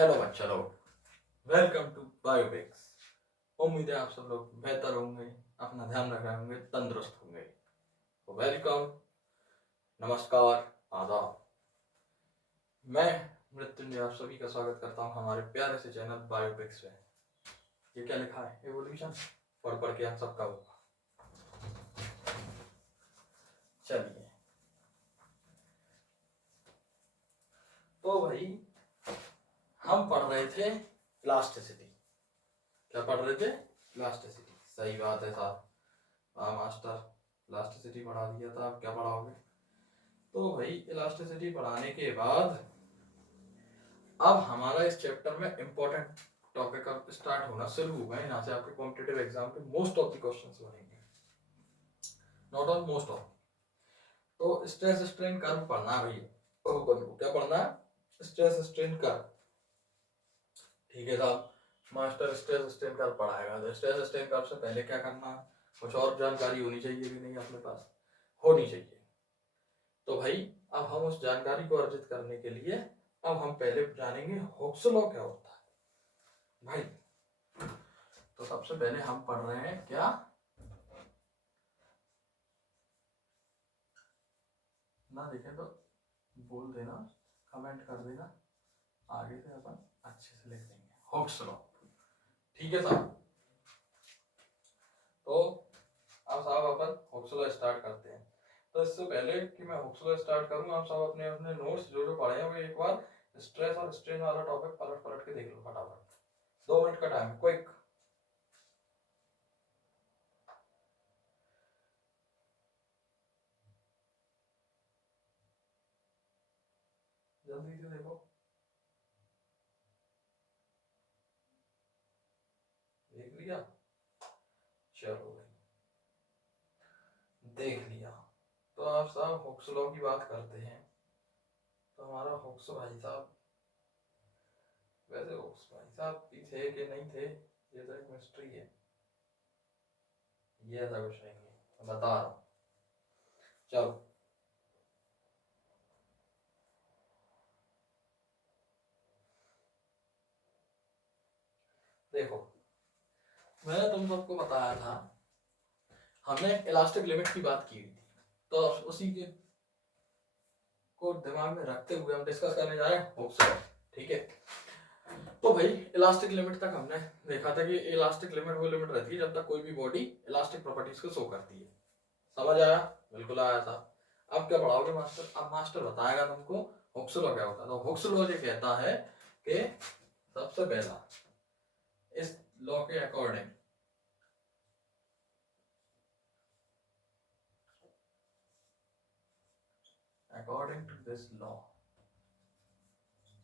Hello बच्चा लोग, welcome to biopics. उम्मीद है आप सब लोग बेहतर होंगे, अपना ध्यान रख रहे होंगे, तंदुरुस्त होंगे। तो वेलकम, नमस्कार, आदाब। मैं मृत्युंजय आप सभी का स्वागत करता हूं हमारे प्यारे से चैनल बायोपिक्स में। ये क्या लिखा है? एवोल्यूशन। पढ़ पढ़ के आप सबका होगा। चलिए, तो भाई हम पढ़ रहे थे इलास्टिसिटी। क्या पढ़ रहे थे? इलास्टिसिटी। सही बात है साहब। हाँ मास्टर, इलास्टिसिटी पढ़ा दिया था, आप क्या पढ़ाओगे? तो भाई इलास्टिसिटी पढ़ाने के बाद अब हमारा इस चैप्टर में इंपॉर्टेंट टॉपिक अब स्टार्ट होना शुरू हुआ है। यहाँ से आपके कॉम्पिटिटिव एग्जाम के मोस्ट ऑफ द क्वेश्चंस बनेंगे, नॉट ऑल, मोस्ट ऑफ। तो स्ट्रेस स्ट्रेन कर्व पढ़ना है भैया। तो क्या पढ़ना है? Stress strain curve. ठीक है साहब, मास्टर स्ट्रेस स्ट्रेन कर्व पढ़ाएगा। तो स्ट्रेस स्ट्रेन कर्व से पहले क्या करना है? कुछ और जानकारी होनी चाहिए कि नहीं अपने पास? होनी चाहिए। तो भाई अब हम उस जानकारी को अर्जित करने के लिए अब हम पहले जानेंगे हुक्स लॉ क्या होता है भाई। तो सबसे पहले हम पढ़ रहे हैं क्या? ना देखें तो बोल देना, कमेंट कर देना, आगे से अपन अच्छे से लिख देंगे हुक्स लॉ। ठीक है साहब। तो अब साहब अपन हुक्स लॉ स्टार्ट करते हैं। तो इससे पहले कि मैं हुक्स लॉ स्टार्ट करूं, आप सब अपने अपने नोट्स जो जो पढ़े हैं वो एक बार स्ट्रेस और स्ट्रेन वाला टॉपिक पलट पलट के देख लो फटाफट। 2 मिनट का टाइम, क्विक। जल्दी से देखो। देख लिया? चलो भाई, देख लिया। तो आप साहब हुक्स लॉ की बात करते हैं। तो हमारा हुक्स भाई साहब, वैसे हुक्स भाई साहब भी थे कि नहीं थे, ये तो एक मिस्ट्री है। ये ऐसा कुछ नहीं है, मैं बता रहा हूँ। चलो देखो, मैंने तुम सबको बताया था, हमने इलास्टिक लिमिट की बात की हुई थी। तो उसी के को दिमाग में रखते हुए हम डिस्कस करने जा रहे हैं हुक्स लॉ। ठीक है। तो भाई इलास्टिक लिमिट तक हमने देखा था कि इलास्टिक लिमिट वो लिमिट रहती है जब तक कोई भी बॉडी इलास्टिक प्रॉपर्टीज को शो करती है। समझ आया? बिल्कुल आया था। अब क्या पढ़ाओगे मास्टर? अब मास्टर बताएगा तुमको हुक्स लॉ क्या होता है। तो हुक्स लॉ ये कहता है कि सबसे पहला इस लॉ के according according to this law,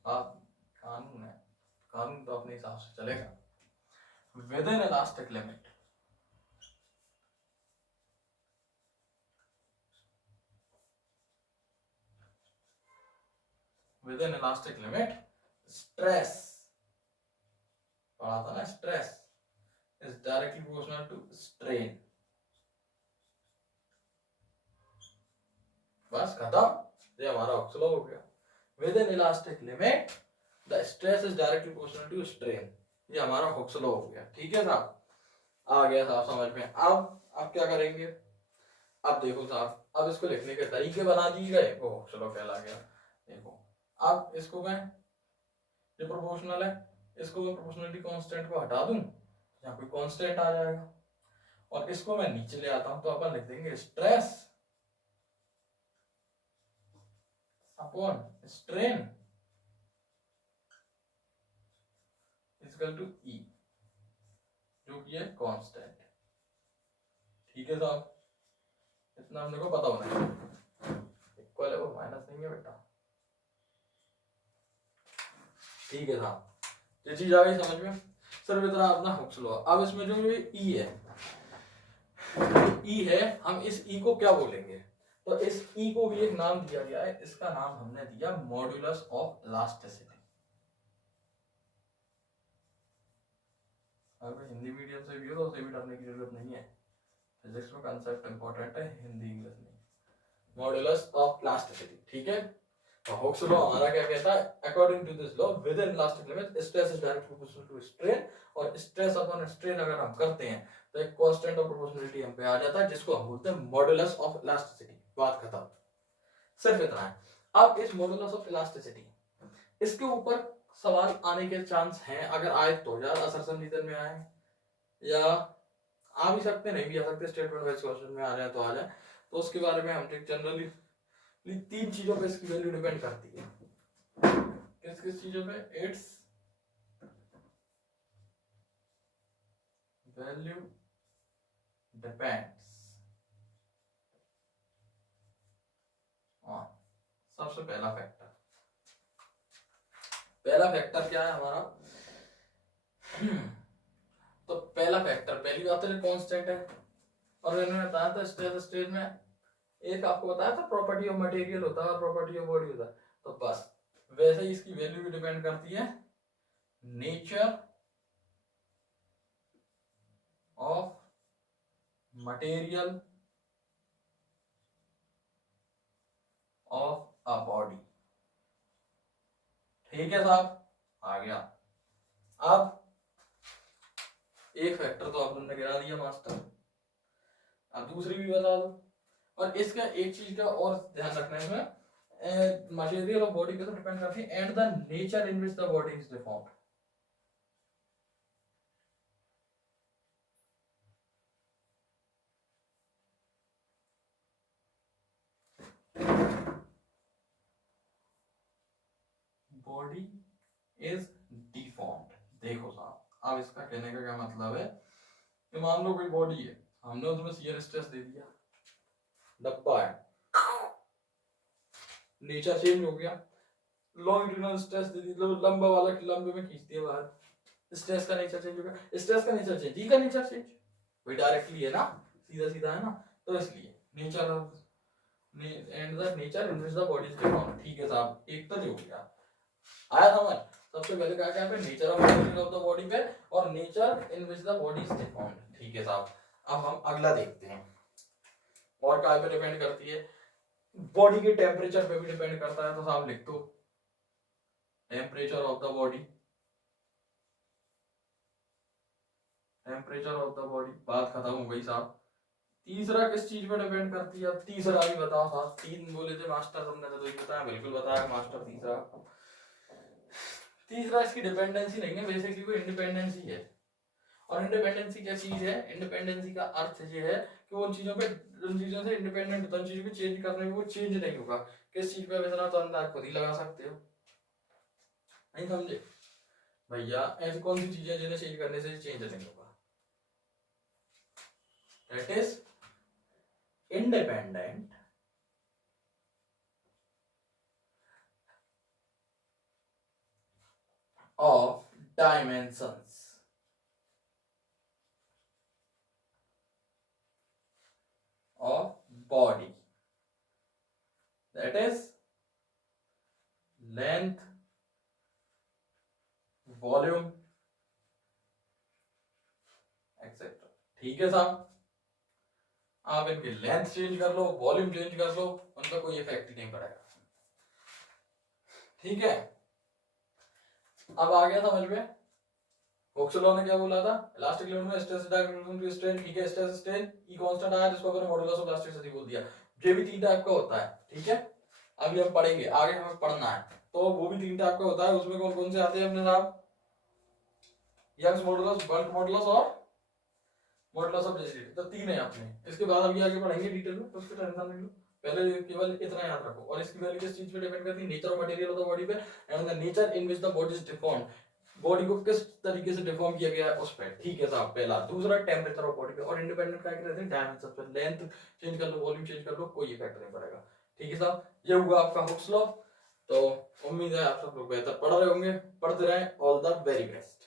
आप कानून है, कानून तो अपने हिसाब से चलेगा। Within elastic limit, within elastic limit stress, पढ़ा था ना, stress is directly proportional to strain. बस खत्म, ये हमारा हुक्स लॉ हो गया। Within elastic limit the stress is directly proportional to strain, ये हमारा हुक्स लॉ हो गया। ठीक है साहब, आ गया साहब समझ में। अब क्या करेंगे? अब देखो साहब, अब इसको लिखने के तरीके बना दिए गए, वो हुक्स लॉ कहला गया। देखो, अब इसको मैं, ये प्रोपोर्शनल है, इसको मैं प्रोपोर्शनलिटी कांस्टेंट को हटा दूं, यहाँ पे कांस्टेंट आ जाएगा। और इसको मैं नीचे ले आता हूं, तो अपन लिख देंगे stress upon strain equal to E, जो कि है कांस्टेंट। ठीक है साहब, इतना हमने को पता होना है। इक्वल है वो, माइनस नहीं है बेटा। ठीक है साहब, ये चीज आ गई समझ में। सिर्फ इतना अपना हुक्स लॉ। अब इसमें जो ये ई है, ई है, हम इस ई को क्या बोलेंगे? तो इस ई को भी एक नाम दिया गया है, इसका नाम हमने दिया मॉड्यूलस ऑफ इलास्टिसिटी। अगर हिंदी मीडियम से भी हो तो उसे भी डरने की जरूरत नहीं है। फिजिक्स में कंसेप्ट इंपॉर्टेंट है, हिंदी इंग्लिश नहीं। Modulus of elasticity. ठीक है, हुक्स लॉ हमारा क्या कहता है, according to this law within elastic limit stress is directly proportional to strain, और स्ट्रेस अपॉन स्ट्रेन अगर हम करते हैं तो एक कांस्टेंट ऑफ प्रोपोर्शनलिटी हम पे आ जाता है, जिसको हम बोलते हैं मॉडुलस ऑफ इलास्टिसिटी। बात खत्म, सिर्फ इतना है। अब इस मॉडुलस ऑफ इलास्टिसिटी, इसके ऊपर सवाल आने के चांस हैं, अगर आए तो यार असर्शन रीजन में आए, या आ भी सकते, नहीं भी आ सकते, स्टेटमेंट वाइज क्वेश्चन में आ जाए तो आ जाए। तो उसके बारे में हम जनरली तीन चीजों पे इसकी वैल्यू डिपेंड करती है। किस किस चीजों पे? इट्स वैल्यू डिपेंड्स ऑन, सबसे पहला फैक्टर, पहला फैक्टर क्या है हमारा? तो पहला फैक्टर, पहली बात तो कांस्टेंट है, और मैंने बताया था स्ट्रेस स्टेज में एक आपको बताया था प्रॉपर्टी ऑफ मटेरियल होता है और प्रॉपर्टी ऑफ बॉडी होता है, तो बस वैसे ही इसकी वैल्यू भी डिपेंड करती है nature of material of a body. ठीक है साहब, आ गया। अब एक फैक्टर तो आपने गिरा दिया मास्टर, अब दूसरी भी बता दो। और इसका एक चीज का और ध्यान रखना है इसमें, मटेरियल ऑफ बॉडी पे तो डिपेंड करती है and the nature in which the body is deformed. Body is deformed. देखो साहब, अब इसका कहने का क्या मतलब है कि मान लो कोई बॉडी है, हमने उसमें शियर स्ट्रेस दे दिया, डब्बा है, नेचर चेंज हो गया, लॉन्गिट्यूडिनल स्ट्रेस दे दी, लंबा वाला लंबे में खींच दिया बाहर, स्ट्रेस का नेचर चेंज हो गया। स्ट्रेस का नेचर चेंज, ई का नेचर चेंज, वही डायरेक्टली है ना, सीधा सीधा है ना, तो इसलिए nature of and the nature in which the body is deformed. ठीक है साहब, एक तो नहीं हो गया, आया समझ? सबसे पहले क्या क्या पे नेचर ऑफ द बॉडी पे, और nature in which the body is deformed. ठीक है साहब, अब हम अगला देखते हैं, और क्या पे डिपेंड करती है? बॉडी के टेम्परेचर पे भी डिपेंड करता है, तो साहब लिख दो temperature of the body, temperature of the body. बात खत्म हो गई साहब। तीसरा किस चीज पे डिपेंड करती है? अब तीसरा भी बताओ साहब, तीन बोले थे मास्टर तुमने, तो ये बताया, बिल्कुल बताया मास्टर। तीसरा इसकी डिपेंडेंसी नहीं है, बेसिकली वो इंडिपेंडेंसी है। और इंडिपेंडेंसी क्या चीज है? इंडिपेंडेंसी का अर्थ ये है कि उन चीजों पे, उन चीजों से इंडिपेंडेंट होता है, उन चीजों को चेंज करने में वो चेंज नहीं होगा। किस चीज पे इतना तो अंदाज खुद ही लगा सकते हो, नहीं समझे भैया? ऐसी कौन सी चीजें जिन्हें चेंज करने से चेंज नहीं होगा? That is independent of dimensions of body, that is length, volume, etc. ठीक है साहब, आप इनकी लेंथ चेंज कर लो, वॉल्यूम चेंज कर लो, उनका कोई इफेक्ट नहीं पड़ेगा। ठीक है, अब आ गया समझ में? हुक्स लॉ ने क्या बोला था? इलास्टिक लिमिट में स्ट्रेस डायरेक्टली टू स्ट्रेन। ठीक है, स्ट्रेस स्ट्रेन ई कांस्टेंट आया, जिसको अपन मॉडुलस ऑफ इलास्टिसिटी बोल दिया। ये भी तीन टाइप का होता है, ठीक है, अभी हम पढ़ेंगे, आगे हमें पढ़ना है, तो वो भी तीन टाइप का होता है। उसमें कौन कौन से आते हैं अपने साहब? यंग्स मॉडुलस, बल्क मॉडुलस और मॉडुलस ऑफ रिजिडिटी, तो तीन है अपने। इसके बाद अभी आगे पढ़ेंगे डिटेल में, तो उसकी टेंशन नहीं लो, पहले केवल इतना याद रखो। और इसकी वैल्यू किस चीज पे डिपेंड करती है? Nature of material of the body पे and the nature in which the body is deformed, body को किस तरीके से डिफॉर्म किया गया है उस पे। ठीक है साहब, पहला। दूसरा टेम्परेचर ऑफ बॉडी पे, और इंडिपेंडेंट क्या कहते हैं? डायमेंशन पे, लेंथ चेंज कर लो, वॉल्यूम चेंज कर लो, कोई इफेक्ट नहीं पड़ेगा। ठीक है साहब, ये हुआ आपका हुक्स लॉ। तो उम्मीद है आप सब लोग बेहतर पढ़ रहे होंगे, पढ़ते रहें। All the very best.